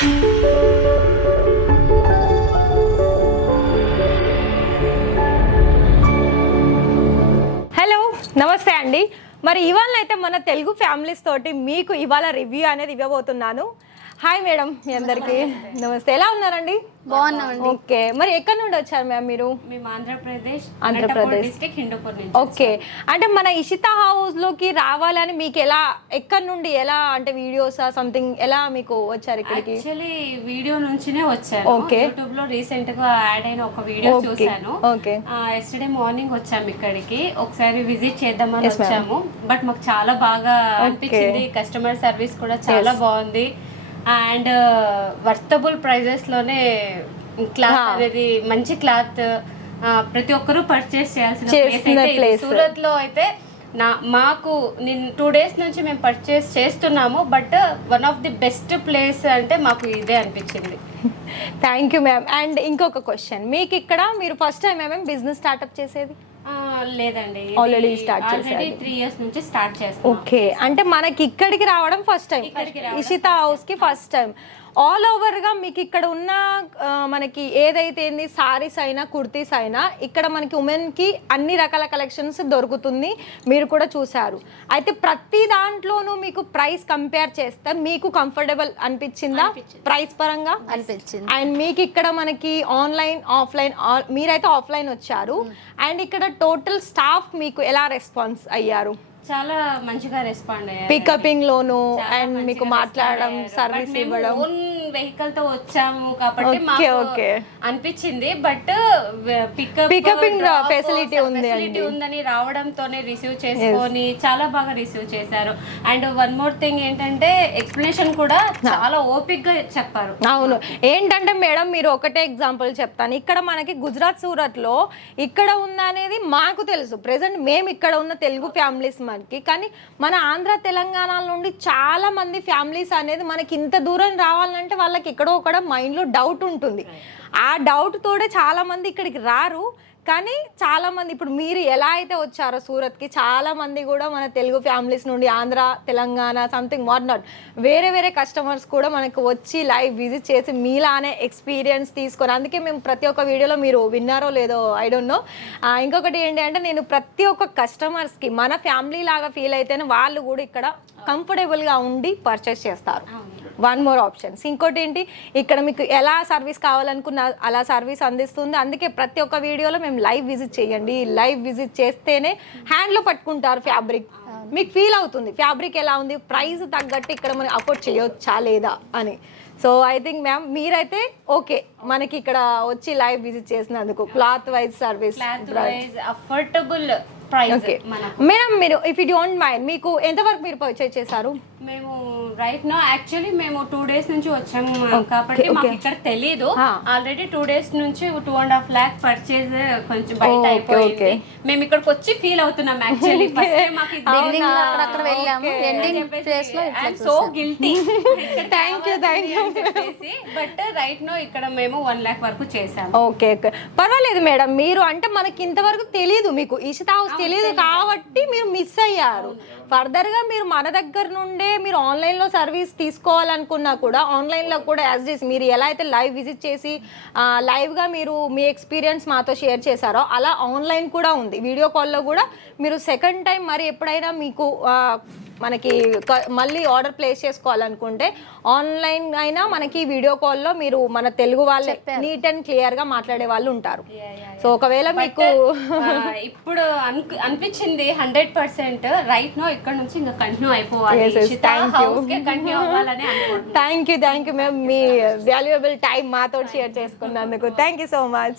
Hello నమస్తే అండి. మరి ఇవాళ అయితే మన తెలుగు ఫ్యామిలీస్ తోటి మీకు ఇవాళ రివ్యూ అనేది ఇవ్వబోతున్నాను. హాయ్ మేడం, మీ అందరికి నమస్తే. ఎలా ఉన్నారండి? బాగున్నామండి. ఓకే, మరి ఎక్కడి నుండి వచ్చారు మ్యామ్ మీరు? మేము ఆంధ్రప్రదేశ్ డిస్ట్రిక్ట్ హిందూపూర్ నుంచి. ఓకే, అంటే మన ఇషితా హౌస్ లోకి రావాలని మీకు ఎలా, ఎక్కడి నుండి ఎలా, అంటే వీడియోస్ సంథింగ్ ఎలా మీకు వచ్చారు ఇక్కడికి? యాక్చువల్లీ వీడియో నుంచినే వచ్చాను. ఓకే, యూట్యూబ్ లో రీసెంట్ గా యాడ్ అయిన ఒక వీడియో చూసాను. ఓకే, ఎస్టర్డే మార్నింగ్ వచ్చాము ఇక్కడికి, ఒకసారి విజిట్ చేద్దామని వచ్చాము. బట్ మాకు చాలా బాగా అనిపించింది. కస్టమర్ సర్వీస్ కూడా చాలా బాగుంది. అండ్ వర్తబుల్ ప్రైజెస్ లోనే క్లాత్ అనేది మంచి క్లాత్, ప్రతి ఒక్కరూ పర్చేస్ చేయాల్సిన ప్లేస్. సూరత్ లో అయితే మాకు 2 days నుంచి మేము పర్చేస్ చేస్తున్నాము. But one of the best place అంటే మాకు ఇదే అనిపించింది. Thank you ma'am. అండ్ ఇంకొక క్వశ్చన్, మీకు ఇక్కడ మీరు ఫస్ట్ టైం ఏమేమి బిజినెస్ స్టార్ట్అప్ చేసేది? లేదండి, ఆల్రెడీ స్టార్ట్ చేశారు. 3 years నుంచి స్టార్ట్ చేస్తాం. ఓకే, అంటే మనకి ఇక్కడికి రావడం ఫస్ట్ టైం, ఇషితా హౌస్ కి ఫస్ట్ టైం. ఆల్ ఓవర్ గా మీకు ఇక్కడ ఉన్న మనకి ఏదైతే సారీస్ అయినా కుర్తీస్ అయినా ఇక్కడ మనకి ఉమెన్ కి అన్ని రకాల కలెక్షన్స్ దొరుకుతుంది, మీరు కూడా చూసారు. అయితే ప్రతి దాంట్లోనూ మీకు ప్రైస్ కంపేర్ చేస్తే మీకు కంఫర్టబుల్ అనిపించిందా? ప్రైస్ పరంగా అనిపించింది. అండ్ మీకు ఇక్కడ మనకి ఆన్లైన్ ఆఫ్లైన్, మీరైతే ఆఫ్లైన్ వచ్చారు. అండ్ ఇక్కడ టోటల్ స్టాఫ్ మీకు ఎలా రెస్పాన్స్ అయ్యారు? చాలా మంచిగా రెస్పాండ్ అయ్యారు. పికపింగ్ లోను అండ్ మీకు మాట్లాడడం, సర్వీస్ ఇవ్వడం. ఓన్ వెహికల్ తో వచ్చాము కాబట్టి మాకు అనిపించింది. బట్ పికపింగ్ ఫెసిలిటీ ఉందని రావడంతోనే రిసీవ్ చేసుకొని చాలా బాగా రిసీవ్ చేశారు. అండ్ వన్ మోర్ థింగ్ ఏంటంటే ఎక్స్ప్లెనేషన్ కూడా చాలా ఓపిక్ గా చెప్పారు. అవును, ఏంటంటే మేడం మీరు ఒకటే ఎగ్జాంపుల్ చెప్తాను. ఇక్కడ మనకి గుజరాత్ సూరత్ లో ఇక్కడ ఉంది అనేది మాకు తెలుసు. ప్రెసెంట్ మేము ఇక్కడ ఉన్న తెలుగు ఫ్యామిలీస్ మనకి, కానీ మన ఆంధ్ర తెలంగాణ నుండి చాలా మంది ఫ్యామిలీస్ అనేది మనకి ఇంత దూరం రావాలంటే వాళ్ళకి ఎక్కడో ఒక మైండ్ లో డౌట్ ఉంటుంది. ఆ డౌట్ తోడే చాలా మంది ఇక్కడికి రారు. కానీ చాలా మంది ఇప్పుడు మీరు ఎలా అయితే వచ్చారో సూరత్కి, చాలా మంది కూడా మన తెలుగు ఫ్యామిలీస్ నుండి Andhra Telangana something what not వేరే వేరే కస్టమర్స్ కూడా మనకు వచ్చి లైవ్ విజిట్ చేసి మీలానే ఎక్స్పీరియన్స్ తీసుకొని, అందుకే మేము ప్రతి ఒక్క వీడియోలో మీరు విన్నారో లేదో ఐ డోంట్ నో. ఇంకొకటి ఏంటి అంటే నేను ప్రతి ఒక్క కస్టమర్స్కి మన ఫ్యామిలీ లాగా ఫీల్ అయితేనే వాళ్ళు కూడా ఇక్కడ కంఫర్టబుల్గా ఉండి పర్చేస్ చేస్తారు. వన్ మోర్ ఆప్షన్స్, ఇంకోటి ఏంటి, ఇక్కడ మీకు ఎలా సర్వీస్ కావాలనుకున్న అలా సర్వీస్ అందిస్తుంది. అందుకే ప్రతి ఒక్క వీడియోలో మేము లైవ్ విజిట్ చేయండి, లైవ్ విజిట్ చేస్తేనే హ్యాండ్లో పట్టుకుంటారు ఫ్యాబ్రిక్, మీకు ఫీల్ అవుతుంది ఫ్యాబ్రిక్ ఎలా ఉంది, ప్రైస్ తగ్గట్టు ఇక్కడ మనం అఫోర్డ్ చేయొచ్చా లేదా అని. సో ఐ థింక్ మ్యామ్ మీరైతే ఓకే మనకి ఇక్కడ వచ్చి లైవ్ విజిట్ చేసినందుకు. Cloth wise service, affordable okay madam. మీరు ఇఫ్ యూ డోంట్ మైండ్ మీకు ఎంతవరకు మీరు పర్చేజ్ చేశారు? మేము రైట్ నో యాక్చువల్లీ మేము 2 days నుంచి వచ్చాము కాబట్టి మాకు ఇక్కడ తెలియదు. ఆల్రెడీ 2 days నుంచి 2.5 lakh పర్చేజ్ కొంచెం బయట అయిపోయింది. మేము ఇక్కడికి వచ్చి ఫీల్ అవుతున్నాం actually. So guilty. But right now ఇక్కడ మేము 1 lakh వరకు చేసాము. ఓకే ఓకే, పర్వాలేదు మేడం. మీరు అంటే మనకి ఇంతవరకు తెలియదు, మీకు ఇషితా హౌస్ తెలియదు కాబట్టి మీరు మిస్ అయ్యారు. ఫర్దర్ గా మీరు మన దగ్గర నుండే మీరు ఆన్లైన్ లో సర్వీస్ తీసుకోవాలనుకున్నా కూడా ఆన్లైన్ లో కూడా యాజ్ డీస్ మీరు ఎలా అయితే లైవ్ విజిట్ చేసి లైవ్ గా మీరు మీ ఎక్స్పీరియన్స్ మాతో షేర్ చేశారో అలా ఆన్లైన్ కూడా ఉంది. వీడియో కాల్లో కూడా మీరు సెకండ్ టైం మరి ఎప్పుడైనా మీకు మనకి మళ్ళీ ఆర్డర్ ప్లేస్ చేసుకోవాలనుకుంటే ఆన్లైన్ అయినా మనకి వీడియో కాల్లో మీరు మన తెలుగు వాళ్ళే నీట్ అండ్ క్లియర్ గా మాట్లాడే వాళ్ళు ఉంటారు. సో ఒకవేళ మీకు ఇప్పుడు అనిపించింది 100% రైట్ నో ఇక్కడ నుంచి ఇంకా కంటిన్యూ అయిపోవాలి. Thank you ma'am, me valuable time మాతో షేర్ చేసుకున్నందుకు. Thank you so much.